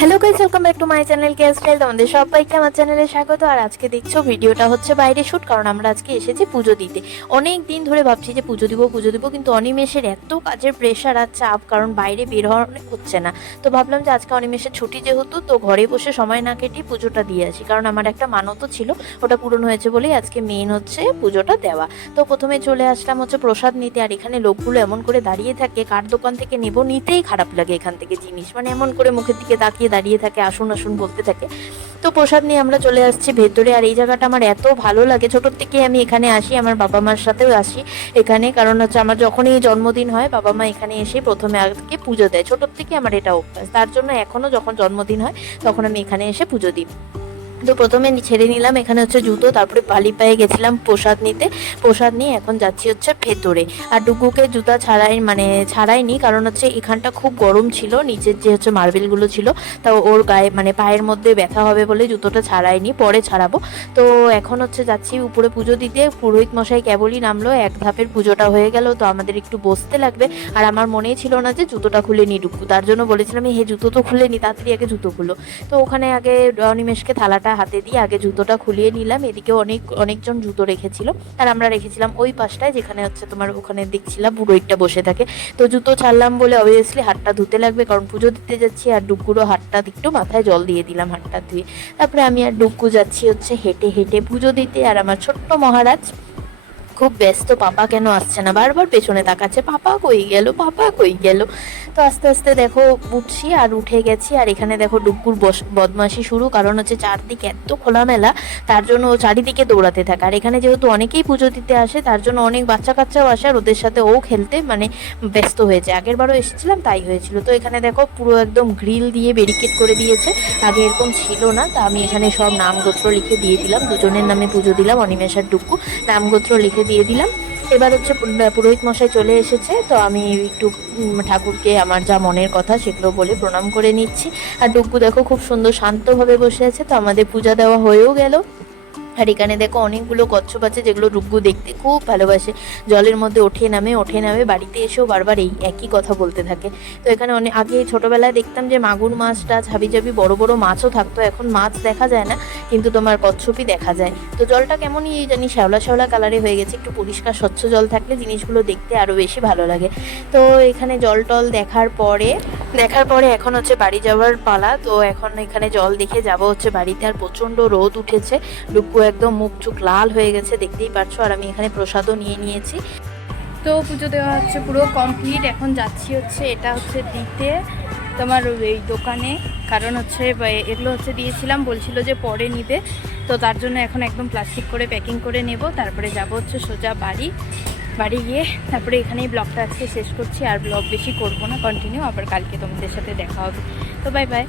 Hello guys welcome back to my channel K style তোমাদের সবাইকে আমার চ্যানেলে স্বাগত। আর আজকে দেখছ, ভিডিওটা হচ্ছে বাইরে শুট কারণ আমরা আজকে এসেছি পুজো দিতে। অনেক দিন ধরে ভাবছি যে পুজো দিব পুজো দিব, কিন্তু অনিমেষের এত কাজের প্রেশার আর চাপ, কারণ বাইরে বের হওয়া হচ্ছে না। তো ভাবলাম যে আজকে অনিমেষের ছুটি যেহেতু, তো ঘরে বসে সময় না কেটে পুজোটা দিয়ে আসি, কারণ আমার একটা মানতও ছিল, ওটা পূরণ হয়েছে বলেই আজকে মেন হচ্ছে পুজোটা দেওয়া। তো প্রথমে চলে আসলাম হচ্ছে প্রসাদ নিতে, আর এখানে লোকগুলো এমন করে দাঁড়িয়ে থাকে, কার দোকান থেকে নেব, নিতেই খারাপ লাগে এখান থেকে জিনিস। মানে এমন করে মুখের দিকে তাকিয়ে দাঁড়িয়ে থাকে, আসুন আসুন বলতে থাকে। তো প্রসাদ নিয়ে আমরা চলে আসছি ভেতরে। আর এই জায়গাটা আমার এত ভালো লাগে। ছোটোর থেকে আমি এখানে আসি, আমার বাবা মার সাথেও আসি এখানে। কারণ হচ্ছে আমার যখনই জন্মদিন হয়, বাবা মা এখানে এসে প্রথমে আগে পুজো দেয়। ছোটোর থেকে আমার এটা অভ্যাস। তার জন্য এখনও যখন জন্মদিন হয়, তখন আমি এখানে এসে পুজো দিই। তো প্রথমে ছেড়ে নিলাম। এখানে হচ্ছে জুতো, তারপরে বালি পায়ে গেছিলাম প্রসাদ নিতে। প্রসাদ নিয়ে এখন যাচ্ছি হচ্ছে ভেতরে। আর ডুগুকে জুতা ছাড়াই মানে ছাড়াইনি, কারণ হচ্ছে এখানটা খুব গরম ছিল, নিচের যে হচ্ছে মার্বেলগুলো ছিল, তা ওর গায়ে মানে পায়ের মধ্যে ব্যথা হবে বলে জুতোটা ছাড়াইনি, পরে ছাড়াবো। তো এখন হচ্ছে যাচ্ছি উপরে পুজো দিতে। পুরোহিত মশাই কেবলই নামলো, এক ধাপের পুজোটা হয়ে গেল, তো আমাদের একটু বসতে লাগবে। আর আমার মনেই ছিল না যে জুতোটা খুলে নি ডুকু তার জন্য বলেছিলাম, হে, জুতো তো খুলে নি, তাড়াতাড়ি আগে জুতো খুলো তো ওখানে আগে অনিমেষকে থালাটা হাতে দিয়ে আগে জুতোটা খুলিয়ে নিলাম। এদিকে অনেক, অনেকজন জুতো রেখেছিল। আর আমরা রেখেছিলাম ওই পাশটায়, যেখানে হচ্ছে তোমার ওখানে দেখছিলাম পুরোহিতটা বসে থাকে। তো জুতো ছাড়লাম বলে অবভিয়াসলি হাতটা ধুতে লাগবে, কারণ পুজো দিতে যাচ্ছি আর ডুকুরও হাতটা একটু মাথায় জল দিয়ে দিলাম হাতটা ধুয়ে। তারপরে আমি আর ডুকু যাচ্ছি হচ্ছে হেঁটে হেঁটে পুজো দিতে। আর আমার ছোট্ট মহারাজ খুব ব্যস্ত, পাপা কেন আসছে না? বারবার পেছনে তাকাচ্ছে, পাপা কই গেল? পাপা কই গেল? তো আস্তে আস্তে দেখো, উঠছি আর উঠে গেছি। আর এখানে দেখো ডুকুর বস- বদমাশি শুরু। কারণ হচ্ছে চারদিকে এত খোলামেলা, তার জন্য চারিদিকে দৌড়াতে থাকে। আর এখানে যেহেতু অনেকেই পুজো দিতে আসে, তার জন্য অনেক বাচ্চা কাচ্চাও আসে। আর ওদের সাথে ও খেলতে মানে ব্যস্ত হয়েছে। আগের বারও এসেছিলাম, তাই হয়েছিল। তো এখানে দেখো পুরো একদম গ্রিল দিয়ে ব্যারিকেড করে দিয়েছে। আগে এরকম ছিল না, তা আমি এখানে সব নাম গোত্র লিখে দিয়ে দিলাম। দুজনের নামে পুজো দিলাম অনিমেষার ডুকু নাম গোত্র লিখে দিয়ে দিলাম। এবার হচ্ছে পুরোহিত মশাই চলে এসেছে, তো আমি একটু ঠাকুরকে আমার যা মনের কথা সেগুলো বলে প্রণাম করে নিচ্ছি। আর ডুগু দেখো খুব সুন্দর শান্তভাবে বসে আছে, তো আমাদের পূজা দেওয়া হয়েও গেল। আর এখানে দেখো অনেকগুলো কচ্ছপ আছে যেগুলো ডুগ্গু দেখতে খুব ভালোবাসে। জলের মধ্যে ওঠে নামে ওঠে নামে, বাড়িতে এসেও বারবার এই একই কথা বলতে থাকে। তো এখানে অনেক আগে ছোটবেলায় দেখতাম যে মাগুর মাছ টাছ হাবি জাবি বড় বড় মাছও থাকতো, এখন মাছ দেখা যায় না। কিন্তু তোমার কচ্ছপই দেখা যায়। তো জলটা কেমনই জানি শ্যাওলা শ্যাওলা কালারে হয়ে গেছে, একটু পরিষ্কার স্বচ্ছ জল থাকলে জিনিসগুলো দেখতে আরও বেশি ভালো লাগে। তো এখানে জল টল দেখার পরে দেখার পরে এখন হচ্ছে বাড়ি যাওয়ার পালা। তো এখন এখানে জল দেখে যাব হচ্ছে বাড়িতে, আর প্রচণ্ড রোদ উঠেছে। ডুকু একদম মুখ চুখ লাল হয়ে গেছে, দেখতেই পারছ। আর আমি এখানে প্রসাদও নিয়ে নিয়েছি। তো পুজো দেওয়া হচ্ছে পুরো কমপ্লিট এখন যাচ্ছি হচ্ছে এটা হচ্ছে দিতে। তোমার এই দোকানে। কারণ হচ্ছে এগুলো হচ্ছে দিয়েছিলাম, বলছিল যে পরে নিবে। তো তার জন্য এখন একদম প্লাস্টিক করে প্যাকিং করে নেব। তারপরে যাব হচ্ছে সোজা বাড়ি। বাড়ি গিয়ে তারপরে এখানেই ব্লগটা আজকে শেষ করছি। আর ব্লগ বেশি করব না কন্টিনিউ আবার কালকে তোমাদের সাথে দেখা হবে। তো বাই বাই